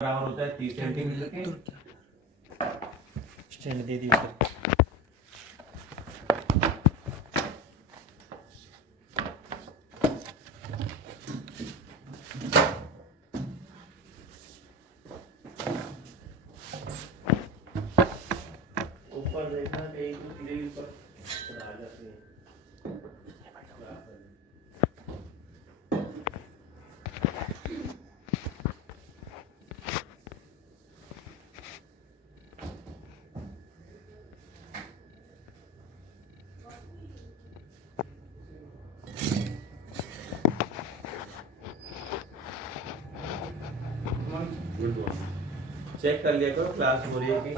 बराबर होता है 30 सेंटीमीटर के। स्टैंड दे दी ऊपर। ऊपर देखना कहीं तो सीधे ऊपर आ जाती है। Good morning. चेक कर लिया करो क्लास हो रही है कि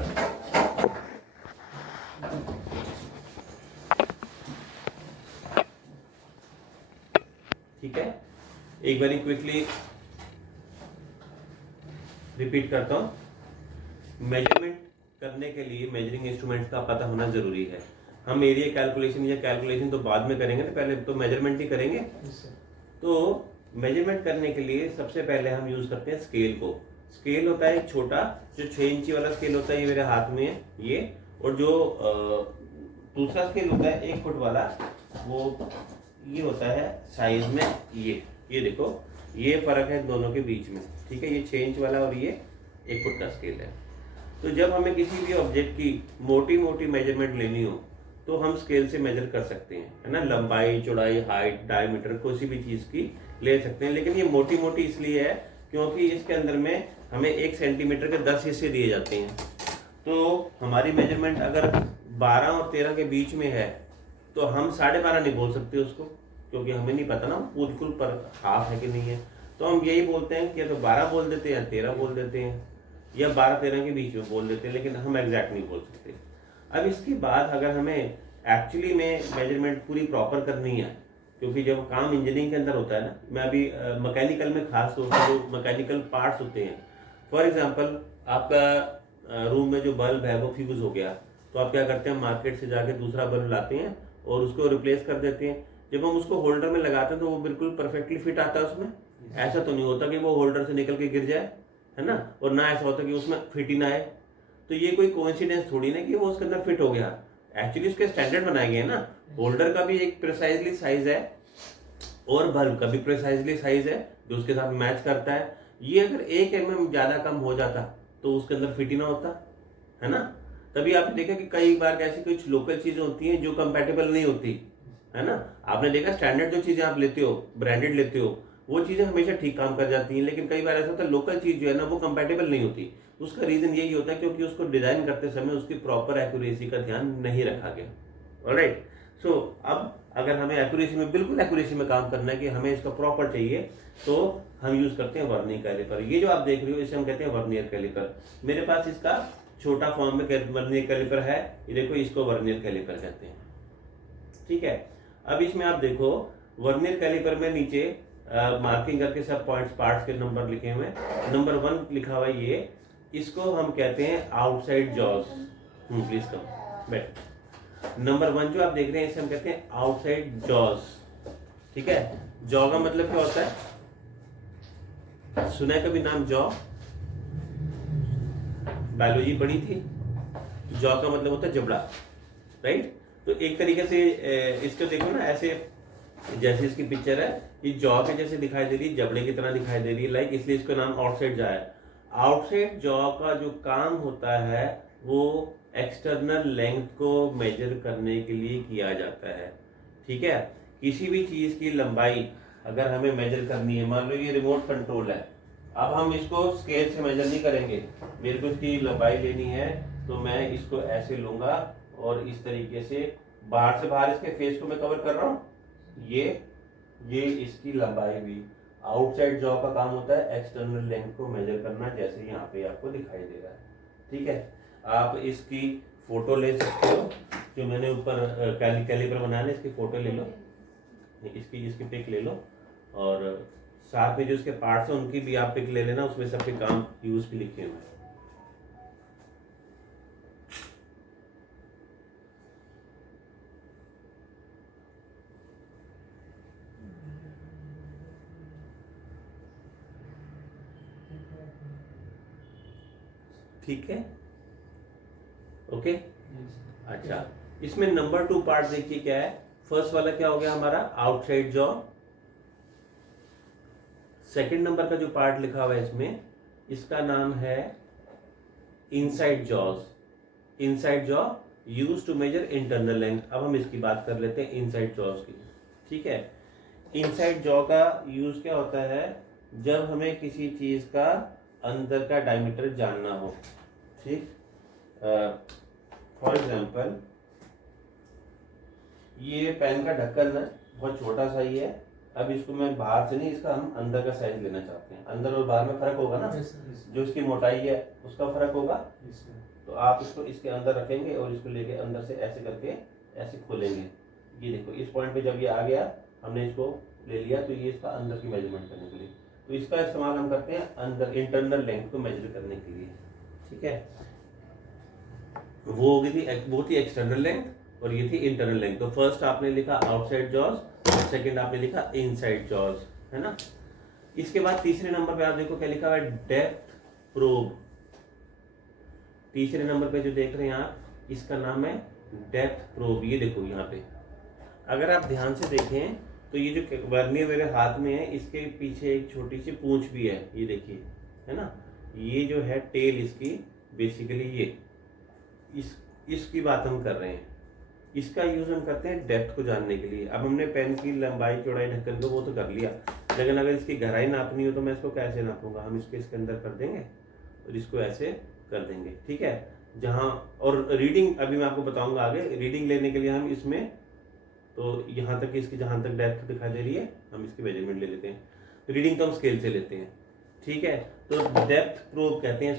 ठीक है। एक बारी क्विकली रिपीट करता हूँ। मेजरमेंट करने के लिए मेजरिंग इंस्ट्रूमेंट्स का पता होना जरूरी है। हम एरिया कैलकुलेशन या कैलकुलेशन तो बाद में करेंगे ना, पहले तो मेजरमेंट ही करेंगे। तो मेजरमेंट करने के लिए सबसे पहले हम यूज करते हैं स्केल को। स्केल होता है एक छोटा जो 6 इंची वाला स्केल होता है, ये मेरे हाथ में है ये। और जो दूसरा स्केल होता है 1 फुट वाला, वो ये होता है साइज में ये देखो, ये फर्क है दोनों के बीच में। ठीक है, ये 6 इंच वाला और ये 1 फुट का स्केल है। तो जब हमें किसी भी ऑब्जेक्ट की मोटी मोटी मेजरमेंट लेनी हो तो हम स्केल से मेजर कर सकते हैं, है ना। लंबाई, चौड़ाई, हाइट, डायमीटर, किसी भी चीज की ले सकते हैं। लेकिन ये मोटी मोटी इसलिए है क्योंकि इसके अंदर में हमें 1 सेंटीमीटर के 10 हिस्से दिए जाते हैं। तो हमारी मेजरमेंट अगर 12 और 13 के बीच में है तो हम 12.5 नहीं बोल सकते उसको, क्योंकि हमें नहीं पता ना बिल्कुल पर हाफ है कि नहीं है। तो हम यही बोलते हैं कि या तो 12 बोल देते हैं या 13 बोल देते हैं, या 12-13 के बीच में बोल देते हैं, लेकिन हम एग्जैक्ट नहीं बोल सकते। अब इसके बाद अगर हमें एक्चुअली में मेजरमेंट पूरी प्रॉपर करनी है, क्योंकि जब काम इंजीनियरिंग के अंदर होता है ना, मैं अभी मैकेनिकल में खास तौर पर जो मैकेनिकल पार्ट्स होते हैं, फॉर एग्जांपल आपका रूम में जो बल्ब है वो फ्यूज हो गया, तो आप क्या करते हैं, मार्केट से जाके दूसरा बल्ब लाते हैं और उसको रिप्लेस कर देते हैं। जब हम उसको होल्डर में लगाते हैं तो वो बिल्कुल परफेक्टली फिट आता है उसमें। ऐसा तो नहीं होता कि वो होल्डर से निकल के गिर जाए, है ना, और ना ऐसा होता कि उसमें फिट ही ना आए। तो ये कोई कोइंसिडेंस थोड़ी ना कि वो उसके अंदर फिट हो गया। एक्चुअली उसके स्टैंडर्ड बनाए गए हैं ना। होल्डर का भी एक प्रिसाइजली साइज है और बल्ब का भी प्रिसाइजली साइज है जो उसके साथ मैच करता है। ये अगर 1 mm ज्यादा कम हो जाता तो उसके अंदर फिट ही ना होता, है ना। तभी आपने देखा कि कई बार ऐसी कुछ लोकल चीजें होती हैं जो कंपैटिबल नहीं होती, है ना। आपने देखा स्टैंडर्ड जो चीजें आप लेते हो, ब्रांडेड लेते हो, वो चीजें हमेशा ठीक काम कर जाती हैं। लेकिन कई बार ऐसा होता है लोकल चीज जो है ना वो कंपैटिबल नहीं होती। उसका रीजन यही होता है क्योंकि उसको डिजाइन करते समय उसकी प्रॉपर एक्यूरेसी का ध्यान नहीं रखा गया। ऑलराइट। सो अब अगर हमें एक्यूरेसी में, बिल्कुल एक्यूरेसी में काम करना है कि हमें इसका प्रॉपर चाहिए, तो हम यूज करते हैं वर्नियर कैलिपर। ये जो आप देख रहे हो इसे हम कहते हैं वर्नियर कैलिपर। मेरे पास इसका छोटा फॉर्म में वर्नियर कैलिपर है, ये देखो, इसको वर्नियर कैलिपर कहते हैं। ठीक है। अब इसमें आप देखो वर्नियर कैलिपर में नीचे मार्किंग करके सब पॉइंट्स, पार्ट्स के नंबर लिखे हुए हैं। नंबर 1 लिखा हुआ है ये, इसको हम कहते हैं आउटसाइड जॉज। प्लीज कम बैठ। नंबर 1 जो आप देख रहे हैं इसे हम कहते हैं आउटसाइड जॉज। ठीक है। जॉ का मतलब क्या होता है, सुना है कभी नाम जॉ? बायोलॉजी पढ़ी थी। जॉ का मतलब होता है जबड़ा, राइट। तो एक तरीके से इसको देखो ना, ऐसे जैसे इसकी पिक्चर है, ये जॉ के जैसे दिखाई दे रही है, जबड़े की तरह दिखाई दे रही है, लाइक, इसलिए इसका नाम आउटसाइड जॉ है। आउटसाइड जॉ का जो काम होता है वो एक्सटर्नल लेंथ को मेजर करने के लिए किया जाता है। ठीक है। किसी भी चीज की लंबाई अगर हमें मेजर करनी है, मान लो ये रिमोट कंट्रोल है, अब हम इसको स्केल से मेजर नहीं करेंगे। मेरे को इसकी लंबाई लेनी है तो मैं इसको ऐसे लूंगा और इस तरीके से बाहर से बाहर इसके फेस को मैं कवर कर रहा हूँ। ये इसकी लंबाई भी, आउटसाइड जॉ का काम होता है एक्सटर्नल लेंथ को मेजर करना, जैसे यहाँ पे आपको दिखाई दे रहा है। ठीक है। आप इसकी फोटो ले सकते हो, जो मैंने ऊपर कैलिपर बनाने, इसकी फोटो ले लो, इसकी पिक ले लो, और साथ में जो इसके पार्ट्स हैं उनकी भी आप पिक ले लेना, उसमें सबके काम यूज भी लिखे हुए हैं। ठीक है, ओके। अच्छा, इसमें नंबर 2 पार्ट देखिए क्या है। फर्स्ट वाला क्या हो गया हमारा, आउटसाइड जॉ। सेकंड नंबर का जो पार्ट लिखा हुआ है इसमें, इसका नाम है inside jaws. Inside jaw use to measure internal length. अब हम इसकी बात कर लेते हैं इनसाइड जॉज की, ठीक है। इनसाइड जॉ का यूज क्या होता है, जब हमें किसी चीज का अंदर का डायमीटर जानना हो, ठीक। फॉर एग्जाम्पल ये पेन का ढक्कन है, बहुत छोटा सा ही है। अब इसको मैं बाहर से नहीं, इसका हम अंदर का साइज लेना चाहते हैं। अंदर और बाहर में फर्क होगा ना, जो इसकी मोटाई है उसका फर्क होगा। तो आप इसको इसके अंदर रखेंगे और इसको लेके अंदर से ऐसे करके ऐसे खोलेंगे। ये देखो इस पॉइंट पे जब ये आ गया, हमने इसको ले लिया, तो ये इसका अंदर की मेजरमेंट करने के लिए। तो इसका इस्तेमाल हम करते हैं अंदर इंटरनल लेंथ को मेजर करने के लिए, ठीक है। वो थी एक्सटर्नल लेंथ और ये थी इंटरनल लेंथ। तो फर्स्ट आपने लिखा आउटसाइड जॉज, सेकंड आपने लिखा इनसाइड जॉज, है ना। इसके बाद तीसरे नंबर पे आप देखो क्या लिखा हुआ है, डेप्थ प्रोब। तीसरे नंबर पे जो देख रहे हैं आप, इसका नाम है डेप्थ प्रोब। ये देखो यहाँ पे अगर आप ध्यान से देखें तो ये जो वर्नियर मेरे हाथ में है, इसके पीछे एक छोटी सी पूंछ भी है, ये देखिए, है ना। ये जो है टेल इसकी, बेसिकली ये इसकी बात हम कर रहे हैं। इसका यूज हम करते हैं डेप्थ को जानने के लिए। अब हमने पेन की लंबाई चौड़ाई ढक्कन को वो तो कर लिया, लेकिन अगर इसकी गहराई नापनी हो तो मैं इसको कैसे नापूंगा, हम इसको इसके अंदर कर देंगे और इसको ऐसे कर देंगे, ठीक है। जहाँ और रीडिंग अभी मैं आपको बताऊंगा आगे। रीडिंग लेने के लिए हम इसमें तो यहाँ तक इसकी जहाँ तक डेप्थ दिखाई दे रही है, हम इसकी मेजरमेंट ले लेते हैं। रीडिंग तो हम स्केल से लेते हैं, ठीक है। तो डेप्थ प्रोब कहते हैं